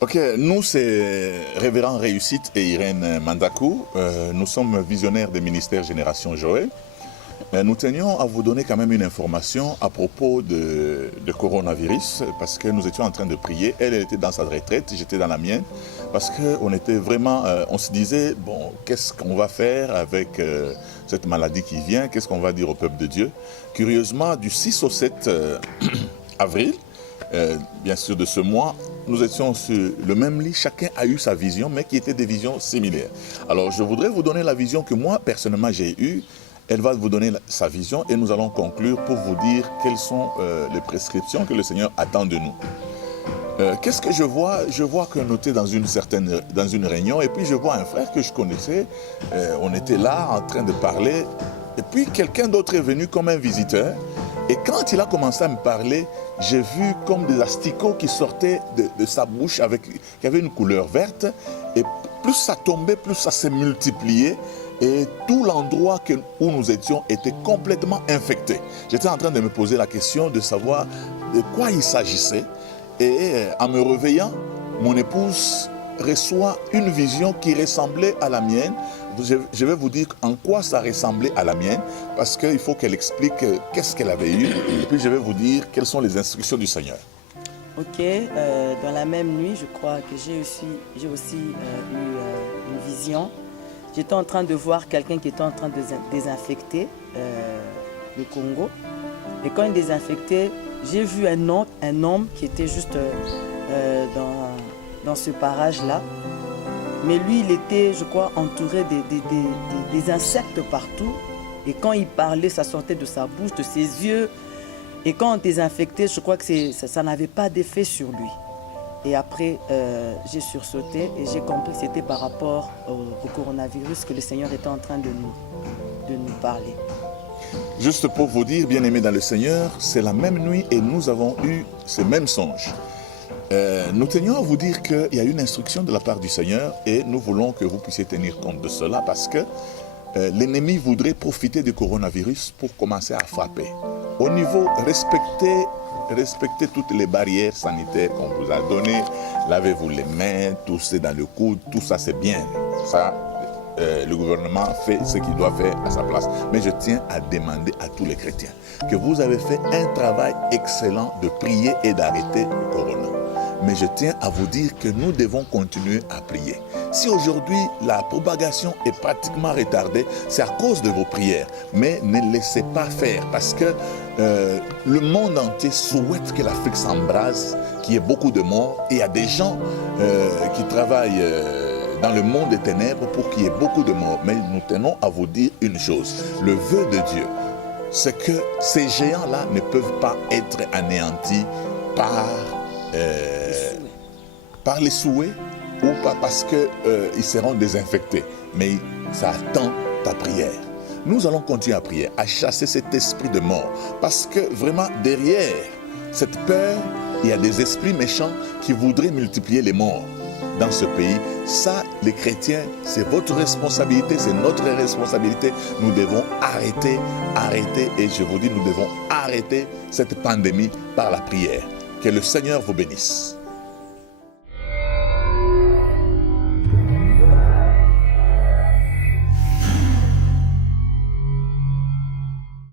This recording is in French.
Ok, nous c'est Révérend Réussite et Irène Mandakou. Nous sommes visionnaires des ministères Génération Joël. Nous tenions à vous donner quand même une information à propos de coronavirus parce que nous étions en train de prier. Elle était dans sa retraite, j'étais dans la mienne parce qu'on était vraiment, on se disait, bon, qu'est-ce qu'on va faire avec cette maladie qui vient? Qu'est-ce qu'on va dire au peuple de Dieu? Curieusement, du 6 au 7 avril, bien sûr de ce mois, nous étions sur le même lit, chacun a eu sa vision, mais qui étaient des visions similaires. Alors je voudrais vous donner la vision que moi, personnellement, j'ai eue. Elle va vous donner sa vision et nous allons conclure pour vous dire quelles sont les prescriptions que le Seigneur attend de nous. Qu'est-ce que je vois? Je vois qu'on était dans une réunion et puis je vois un frère que je connaissais. On était là en train de parler et puis quelqu'un d'autre est venu comme un visiteur. Et quand il a commencé à me parler, j'ai vu comme des asticots qui sortaient de sa bouche qui avaient une couleur verte. Et plus ça tombait, plus ça s'est multiplié. Et tout l'endroit où nous étions était complètement infecté. J'étais en train de me poser la question de savoir de quoi il s'agissait. Et en me réveillant, mon épouse reçoit une vision qui ressemblait à la mienne. Je vais vous dire en quoi ça ressemblait à la mienne, parce qu'il faut qu'elle explique qu'est-ce qu'elle avait eu. Et puis je vais vous dire quelles sont les instructions du Seigneur. Ok, dans la même nuit, je crois que j'ai aussi eu une vision. J'étais en train de voir quelqu'un qui était en train de désinfecter le Congo. Et quand il désinfectait, j'ai vu un homme qui était juste dans ce parage-là. Mais lui, il était, je crois, entouré des insectes partout. Et quand il parlait, ça sortait de sa bouche, de ses yeux. Et quand on désinfectait, je crois que ça n'avait pas d'effet sur lui. Et après, j'ai sursauté et j'ai compris que c'était par rapport au coronavirus que le Seigneur était en train de nous parler. Juste pour vous dire, bien-aimés dans le Seigneur, c'est la même nuit et nous avons eu ce même songe. Nous tenions à vous dire qu'il y a une instruction de la part du Seigneur et nous voulons que vous puissiez tenir compte de cela parce que l'ennemi voudrait profiter du coronavirus pour commencer à frapper. Au niveau, respectez toutes les barrières sanitaires qu'on vous a données, lavez-vous les mains, toussez dans le coude, tout ça c'est bien. Ça, le gouvernement fait ce qu'il doit faire à sa place. Mais je tiens à demander à tous les chrétiens que vous avez fait un travail excellent de prier et d'arrêter le corona. Mais je tiens à vous dire que nous devons continuer à prier. Si aujourd'hui la propagation est pratiquement retardée, c'est à cause de vos prières. Mais ne laissez pas faire parce que le monde entier souhaite que l'Afrique s'embrase, qu'il y ait beaucoup de morts. Et il y a des gens qui travaillent dans le monde des ténèbres pour qu'il y ait beaucoup de morts. Mais nous tenons à vous dire une chose. Le vœu de Dieu, c'est que ces géants-là ne peuvent pas être anéantis par les souhaits ou pas parce qu'ils seront désinfectés. Mais ça attend ta prière. Nous allons continuer à prier, à chasser cet esprit de mort. Parce que vraiment, derrière cette peur, il y a des esprits méchants qui voudraient multiplier les morts dans ce pays. Ça, les chrétiens, c'est votre responsabilité, c'est notre responsabilité. Nous devons arrêter, et je vous dis, nous devons arrêter cette pandémie par la prière. Que le Seigneur vous bénisse.